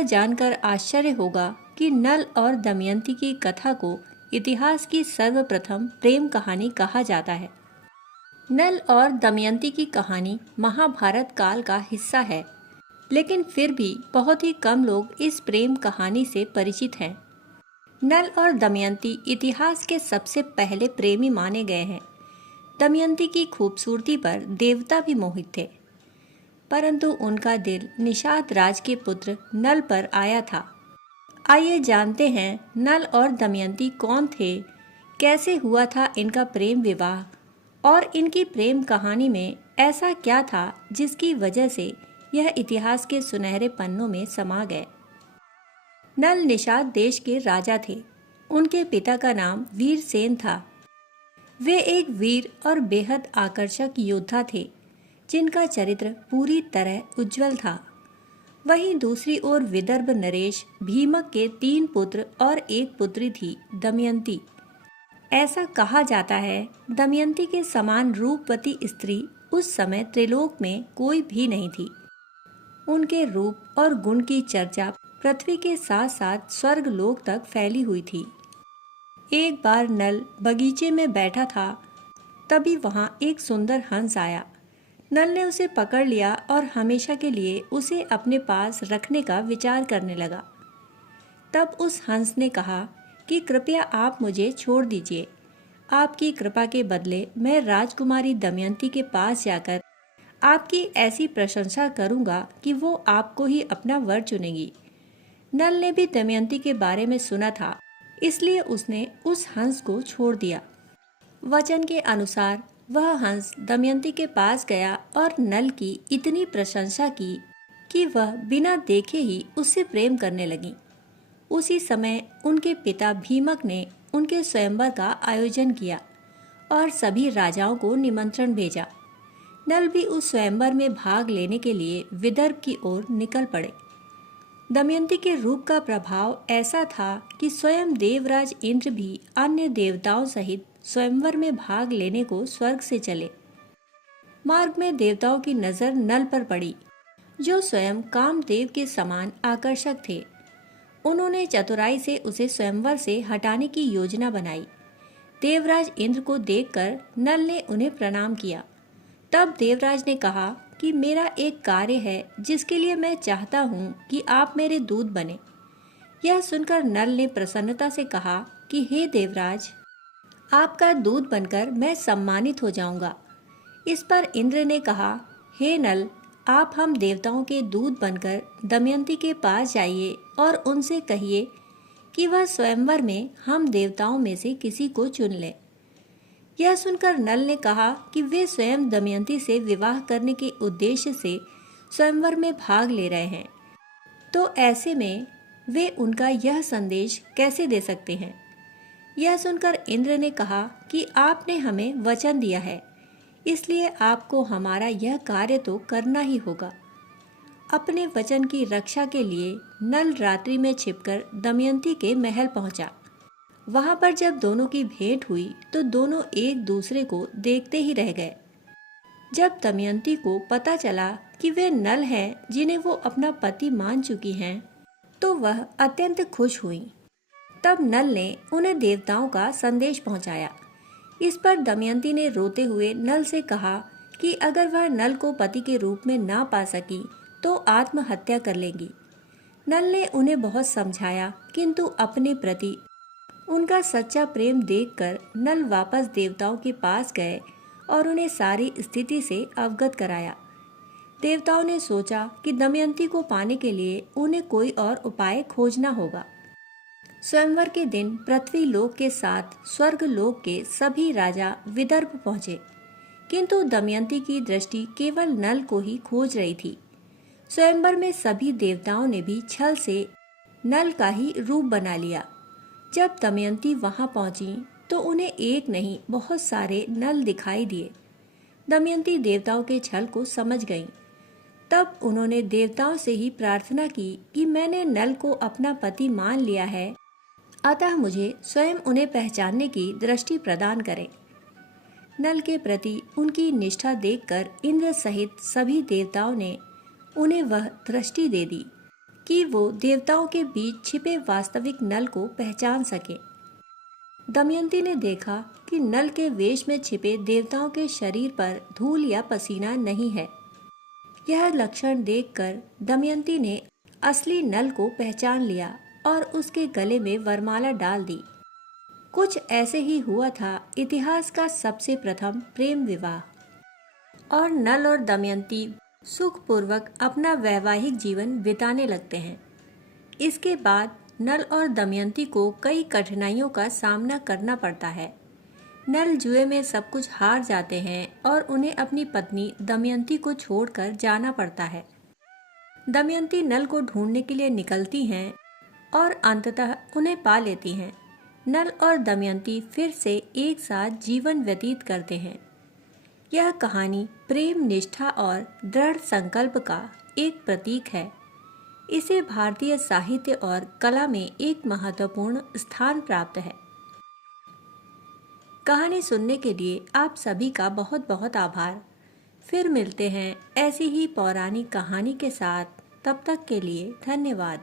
यह जानकर आश्चर्य होगा कि नल और दमयंती की कथा को इतिहास की सर्वप्रथम प्रेम कहानी कहा जाता है। नल और दमयंती की कहानी महाभारत काल का हिस्सा है, लेकिन फिर भी बहुत ही कम लोग इस प्रेम कहानी से परिचित हैं। नल और दमयंती इतिहास के सबसे पहले प्रेमी माने गए हैं। दमयंती की खूबसूरती पर देवता भी मोहित थे, परंतु उनका दिल निषाद राज के पुत्र नल पर आया था। आइए जानते हैं नल और दमयंती कौन थे, कैसे हुआ था इनका प्रेम विवाह और इनकी प्रेम कहानी में ऐसा क्या था जिसकी वजह से यह इतिहास के सुनहरे पन्नों में समा गए। नल निषाद देश के राजा थे। उनके पिता का नाम वीरसेन था। वे एक वीर और बेहद आकर्षक योद्धा थे, जिनका चरित्र पूरी तरह उज्जवल था। वहीं दूसरी ओर विदर्भ नरेश भीमक के 3 पुत्र और एक पुत्री थी, दमयंती। ऐसा कहा जाता है दमयंती के समान रूपवती स्त्री उस समय त्रिलोक में कोई भी नहीं थी। उनके रूप और गुण की चर्चा पृथ्वी के साथ साथ स्वर्ग लोक तक फैली हुई थी। एक बार नल बगीचे में बैठा था, तभी वहां एक सुंदर हंस आया। नल ने उसे पकड़ लिया और हमेशा के लिए उसे अपने पास रखने का विचार करने लगा। तब उस हंस ने कहा कि कृपया आप मुझे छोड़ दीजिए। आपकी कृपा के बदले मैं राजकुमारी दमयंती के पास जाकर आपकी ऐसी प्रशंसा करूंगा कि वो आपको ही अपना वर चुनेगी। नल ने भी दमयंती के बारे में सुना था, इसलिए उसने उस हंस को छोड़ दिया। वचन के अनुसार वह हंस दमयंती के पास गया और नल की इतनी प्रशंसा की कि वह बिना देखे ही उससे प्रेम करने लगी। उसी समय उनके पिता भीमक ने उनके स्वयंवर का आयोजन किया और सभी राजाओं को निमंत्रण भेजा। नल भी उस स्वयंवर में भाग लेने के लिए विदर्भ की ओर निकल पड़े। दमयंती के रूप का प्रभाव ऐसा था कि स्वयं देवराज इंद्र भी अन्य देवताओं सहित स्वयंवर में भाग लेने को स्वर्ग से चले। मार्ग में देवताओं की नजर नल पर पड़ी, जो स्वयं कामदेव के समान आकर्षक थे। उन्होंने चतुराई से उसे स्वयंवर से हटाने की योजना बनाई। देवराज इंद्र को देखकर नल ने उन्हें प्रणाम किया। तब देवराज ने कहा कि मेरा एक कार्य है जिसके लिए मैं चाहता हूँ कि आप मेरे दूत बने। यह सुनकर नल ने प्रसन्नता से कहा कि हे देवराज, आपका दूत बनकर मैं सम्मानित हो जाऊंगा। इस पर इंद्र ने कहा, हे नल, आप हम देवताओं के दूत बनकर दमयंती के पास जाइए और उनसे कहिए कि वह स्वयंवर में हम देवताओं में से किसी को चुन ले। यह सुनकर नल ने कहा कि वे स्वयं दमयंती से विवाह करने के उद्देश्य से स्वयंवर में भाग ले रहे हैं, तो ऐसे में वे उनका यह संदेश कैसे दे सकते हैं। यह सुनकर इंद्र ने कहा कि आपने हमें वचन दिया है, इसलिए आपको हमारा यह कार्य तो करना ही होगा। अपने वचन की रक्षा के लिए नल रात्रि में छिपकर दमयंती के महल पहुंचा। वहां पर जब दोनों की भेंट हुई तो दोनों एक दूसरे को देखते ही रह गए। जब दमयंती को पता चला कि वे नल हैं जिन्हें वो अपना पति मान चुकी हैं, तो वह अत्यंत खुश हुई। तब नल ने उन्हें देवताओं का संदेश पहुंचाया। इस पर दमयंती ने रोते हुए नल से कहा कि अगर वह नल को पति के रूप में ना पा सकी तो आत्महत्या कर लेंगी। नल ने उन्हें बहुत समझाया, किंतु अपने प्रति उनका सच्चा प्रेम देखकर नल वापस देवताओं के पास गए और उन्हें सारी स्थिति से अवगत कराया। देवताओं ने सोचा कि दमयंती को पाने के लिए उन्हें कोई और उपाय खोजना होगा। स्वयंवर के दिन पृथ्वी लोक के साथ स्वर्ग लोक के सभी राजा विदर्भ पहुंचे, किंतु दमयंती की दृष्टि केवल नल को ही खोज रही थी। स्वयंवर में सभी देवताओं ने भी छल से नल का ही रूप बना लिया। जब दमयंती वहां पहुंची तो उन्हें एक नहीं बहुत सारे नल दिखाई दिए। दमयंती देवताओं के छल को समझ गईं। तब उन्होंने देवताओं से ही प्रार्थना की कि मैंने नल को अपना पति मान लिया है, अतः मुझे स्वयं उन्हें पहचानने की दृष्टि प्रदान करें। नल के प्रति उनकी निष्ठा देखकर इंद्र सहित सभी देवताओं ने उन्हें वह दृष्टि दे दी कि वो देवताओं के बीच छिपे वास्तविक नल को पहचान सके। दमयंती ने देखा कि नल के वेश में छिपे देवताओं के शरीर पर धूल या पसीना नहीं है। यह लक्षण देखकर दमयंती ने असली नल को पहचान लिया और उसके गले में वरमाला डाल दी। कुछ ऐसे ही हुआ था इतिहास का सबसे प्रथम प्रेम विवाह, और नल और दमयंती सुखपूर्वक अपना वैवाहिक जीवन बिताने लगते हैं। इसके बाद नल और दमयंती को कई कठिनाइयों का सामना करना पड़ता है। नल जुए में सब कुछ हार जाते हैं और उन्हें अपनी पत्नी दमयंती को छोड़कर जाना पड़ता है। दमयंती नल को ढूंढने के लिए निकलती हैं और अंततः उन्हें पा लेती हैं। नल और दमयंती फिर से एक साथ जीवन व्यतीत करते हैं। यह कहानी प्रेम, निष्ठा और दृढ़ संकल्प का एक प्रतीक है। इसे भारतीय साहित्य और कला में एक महत्वपूर्ण स्थान प्राप्त है। कहानी सुनने के लिए आप सभी का बहुत बहुत आभार। फिर मिलते हैं ऐसी ही पौराणिक कहानी के साथ। तब तक के लिए धन्यवाद।